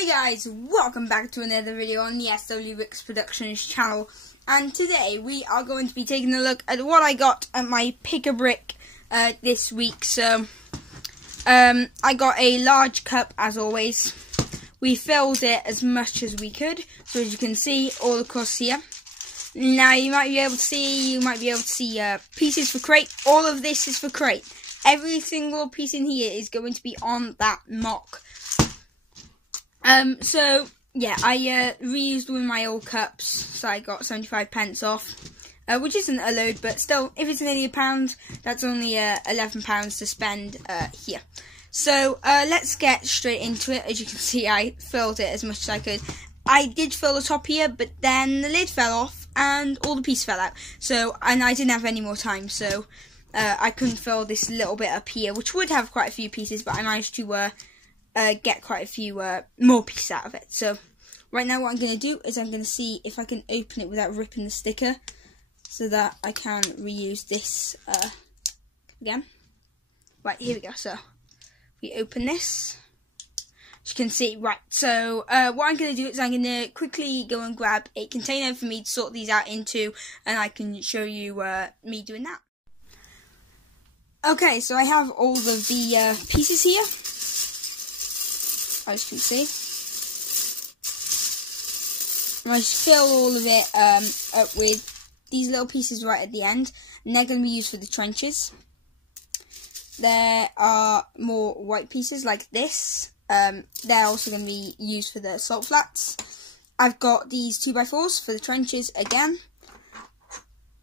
Hey guys, welcome back to another video on the SW Ricks Productions channel, and today we are going to be taking a look at what I got at my pick-a-brick this week. So I got a large cup as always. We filled it as much as we could, so as you can see all across here. Now you might be able to see pieces for Crait. All of this is for Crait. Every single piece in here is going to be on that mock. So yeah, I reused one of my old cups, so I got 75p off, which isn't a load, but still, if it's nearly £1, that's only £11 to spend here. So let's get straight into it. As you can see, I filled it as much as I could. I did fill the top here, but then the lid fell off and all the pieces fell out. So, and I didn't have any more time, so I couldn't fill this little bit up here, which would have quite a few pieces, but I managed to get quite a few more pieces out of it. So right now what I'm going to do is I'm going to see if I can open it without ripping the sticker, so that I can reuse this again. Right, here we go. So we open this, as you can see. Right, so what I'm going to do is I'm going to quickly go and grab a container for me to sort these out into, and I can show you me doing that. Okay, so I have all of the pieces here, as you can see. And I just fill all of it up with these little pieces right at the end, and they're going to be used for the trenches. There are more white pieces like this. They're also going to be used for the salt flats. I've got these 2x4s for the trenches again.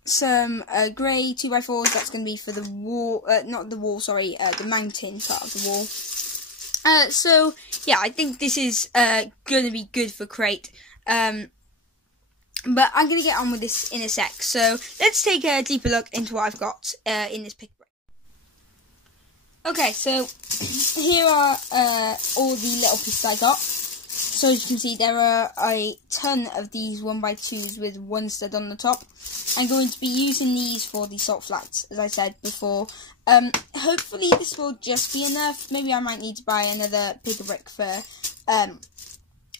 Some grey 2x4s, that's going to be for the wall, not the wall, sorry, the mountain part of the wall. So yeah, I think this is going to be good for Crait. But I'm going to get on with this in a sec. So let's take a deeper look into what I've got in this pick. Okay, so here are all the little pieces I got. So as you can see, there are a ton of these 1x2s with one stud on the top. I'm going to be using these for the salt flats, as I said before. Hopefully this will just be enough. Maybe I might need to buy another pick-a-brick for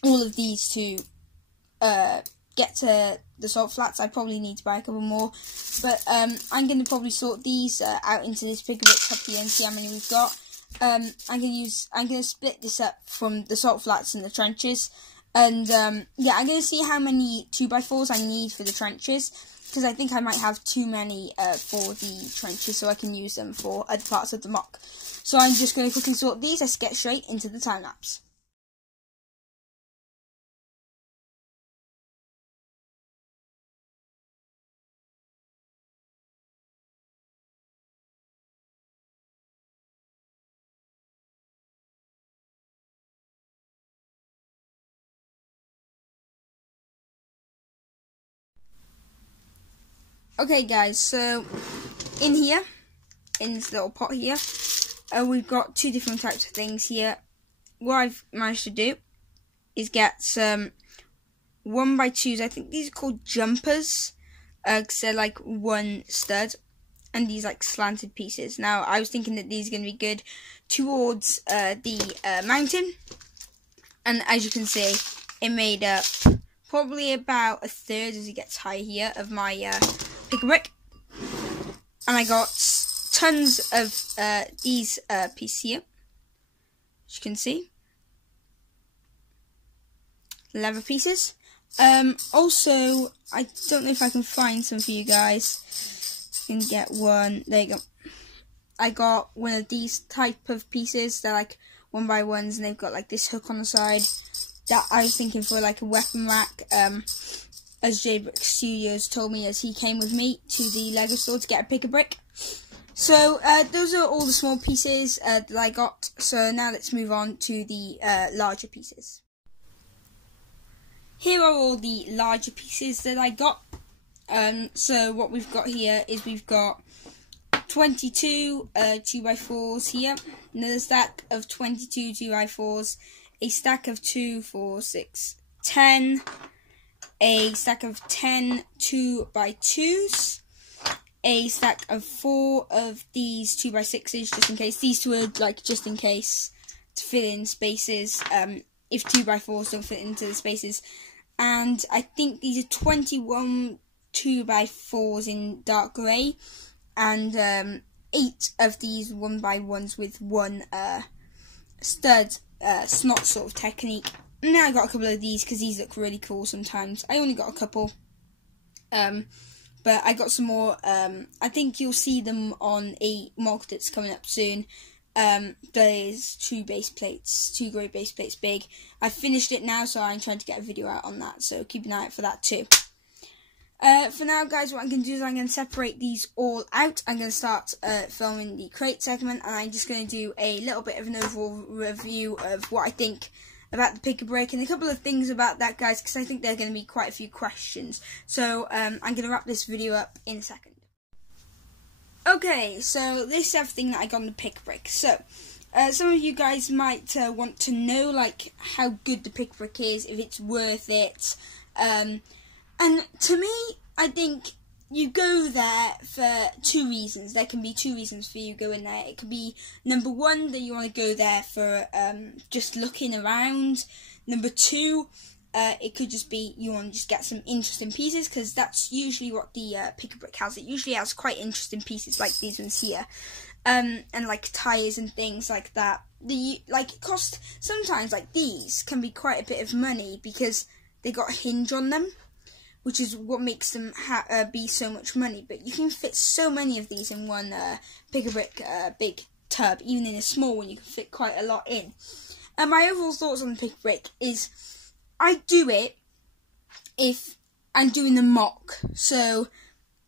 all of these to get to the salt flats. I probably need to buy a couple more, but I'm going to probably sort these out into this pick-a-brick cup here and see how many we've got. I'm going to split this up from the salt flats and the trenches, and yeah, I'm going to see how many 2x4s I need for the trenches, because I think I might have too many for the trenches, so I can use them for other parts of the mock. So I'm just going to quickly sort these. Let's get straight into the time lapse. Okay guys, so in here, in this little pot here, we've got two different types of things here. What I've managed to do is get some 1x2s. I think these are called jumpers, because they're like one stud, and these like slanted pieces. Now I was thinking that these are going to be good towards the mountain, and as you can see, it made up probably about a third as it gets high here of my pick-a-brick. And I got tons of these pieces here, as you can see, leather pieces. Also, I don't know if I can find some for you guys. You can get one. There you go. I got one of these type of pieces. They're like 1x1s, and they've got like this hook on the side. That I was thinking for like a weapon rack. As JBrick Studios told me as he came with me to the Lego store to get a pick-a-brick. So those are all the small pieces that I got. So now let's move on to the larger pieces. Here are all the larger pieces that I got. So what we've got here is we've got 22 2x4s here, another stack of 22 2x4s, a stack of 2, 4, 6, 10, a stack of 10 2x2s, a stack of 4 of these 2x6s, just in case. These two are like just in case to fill in spaces. if 2x4s don't fit into the spaces. And I think these are 21 2x4s in dark grey, and 8 of these 1x1s with one stud snot sort of technique. Now I got a couple of these because these look really cool sometimes. I only got a couple, but I got some more. I think you'll see them on a mock that's coming up soon. There's 2 base plates, 2 grey base plates big. I finished it now, so I'm trying to get a video out on that, so keep an eye out for that too. For now, guys, what I'm going to do is I'm going to separate these all out. I'm going to start filming the crate segment, and I'm just going to do a little bit of an overall review of what I think about the pick a brick and a couple of things about that, guys, because I think there are going to be quite a few questions. So I'm going to wrap this video up in a second. Okay, so this is everything that I got on the pick a brick. So some of you guys might want to know like how good the pick a brick is, if it's worth it. And to me, I think you go there for 2 reasons. There can be 2 reasons for you going there. It could be, number 1, that you want to go there for just looking around. Number 2, it could just be you want to just get some interesting pieces, because that's usually what the pick a brick has. It usually has quite interesting pieces like these ones here, and like tyres and things like that. It cost, sometimes like these can be quite a bit of money because they got a hinge on them, which is what makes them be so much money. But you can fit so many of these in one pick a brick big tub. Even in a small one, you can fit quite a lot in. And my overall thoughts on the pick a brick is, I do it if I'm doing the mock. So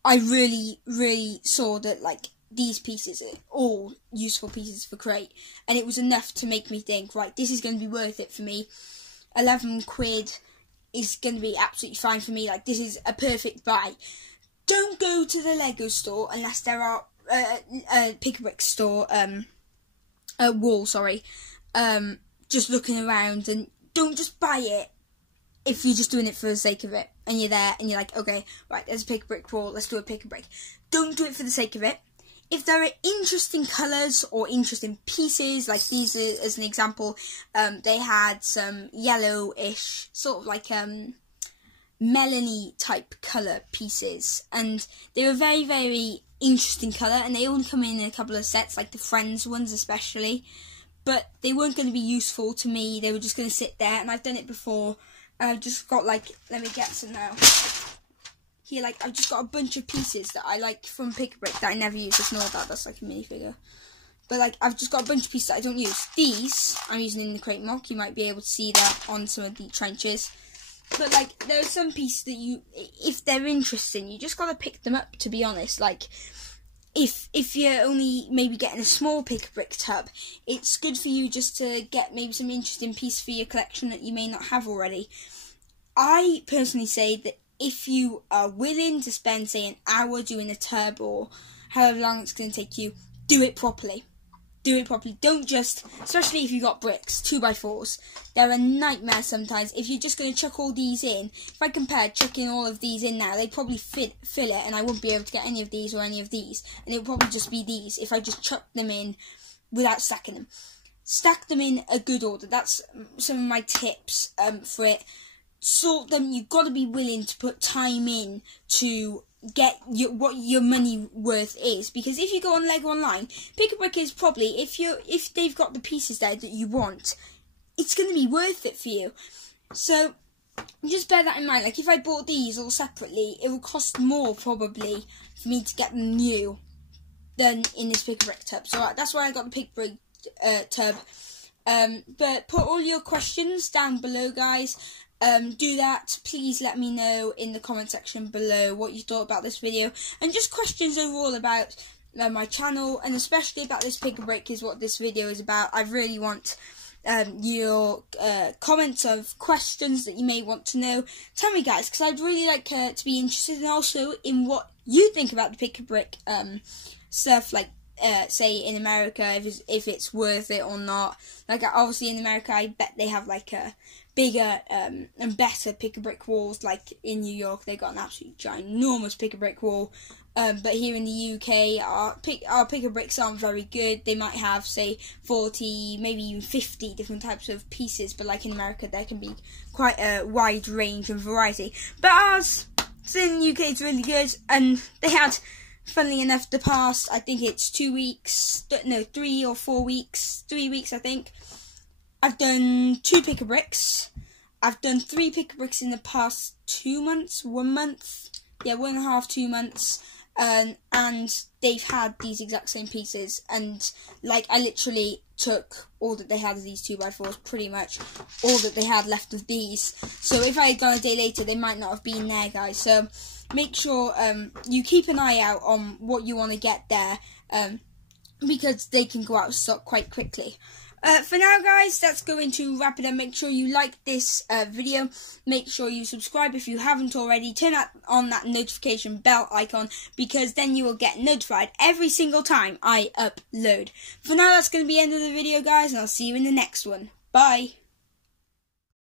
I really saw that like these pieces are all useful pieces for Crait, and it was enough to make me think, right, this is going to be worth it for me. 11 quid is going to be absolutely fine for me. Like, this is a perfect buy. Don't go to the Lego store unless there are pick a brick store wall, sorry, just looking around, and don't just buy it if you're just doing it for the sake of it, and you're there and you're like, okay, right, there's a pick a brick wall, let's do a pick a brick. Don't do it for the sake of it. If there are interesting colours or interesting pieces, like these are, as an example, they had some yellowish, sort of like melony type colour pieces, and they were very, very interesting colour, and they only come in a couple of sets, like the Friends ones especially, but they weren't going to be useful to me. They were just going to sit there, and I've done it before. I've just got like, let me get some now. Here, like, I've just got a bunch of pieces that I like from pick a brick that I never use. Ignore that, that's like a minifigure. But like, I've just got a bunch of pieces that I don't use. These I'm using in the Crait mock. You might be able to see that on some of the trenches. But like, there are some pieces that you, if they're interesting, you just gotta pick them up, to be honest. Like, if you're only maybe getting a small pick a brick tub, it's good for you just to get maybe some interesting piece for your collection that you may not have already. I personally say that if you are willing to spend, say, an hour doing a tub or however long it's going to take you, do it properly. Do it properly. Don't just, especially if you've got bricks, 2x4s, they're a nightmare sometimes. If you're just going to chuck all these in, if I compared chucking all of these in now, they'd probably fill it, and I wouldn't be able to get any of these or any of these. And it would probably just be these if I just chucked them in without stacking them. Stack them in a good order. That's some of my tips for it. Sort them. You've got to be willing to put time in to get what your money worth is, because if you go on Lego Online, pick a brick is probably, if they've got the pieces there that you want, it's going to be worth it for you. So just bear that in mind. Like, if I bought these all separately, it will cost more probably for me to get them new than in this pick a brick tub. So that's why I got the pick a brick tub. But put all your questions down below, guys. Do that. Please let me know in the comment section below what you thought about this video, and just questions overall about my channel, and especially about this pick a brick is what this video is about. I really want your comments of questions that you may want to know. Tell me, guys, because I'd really like to be interested, and also in what you think about the pick a brick stuff, like say in America if it's worth it or not. Like obviously in America, I bet they have like a bigger and better pick-a-brick walls. Like in New York, they got an absolute ginormous pick-a-brick wall. But here in the UK, our pick-a-bricks aren't very good. They might have, say, 40, maybe even 50 different types of pieces. But like in America, there can be quite a wide range and variety. But ours, in the UK, it's really good. And they had, funnily enough, the past, I think it's 2 weeks, no, 3 or 4 weeks, 3 weeks, I think. I've done 2 pick-a-bricks. I've done 3 pick-a-bricks in the past 2 months, 1 month. Yeah, 1.5, 2 months. And they've had these exact same pieces, and like I literally took all that they had of these 2x4s, pretty much all that they had left of these. So if I had gone a day later, they might not have been there, guys. So make sure you keep an eye out on what you want to get there, because they can go out of stock quite quickly. For now, guys, that's going to wrap it up. Make sure you like this video. Make sure you subscribe if you haven't already. Turn on that notification bell icon, because then you will get notified every single time I upload. For now, that's going to be the end of the video, guys, and I'll see you in the next one. Bye.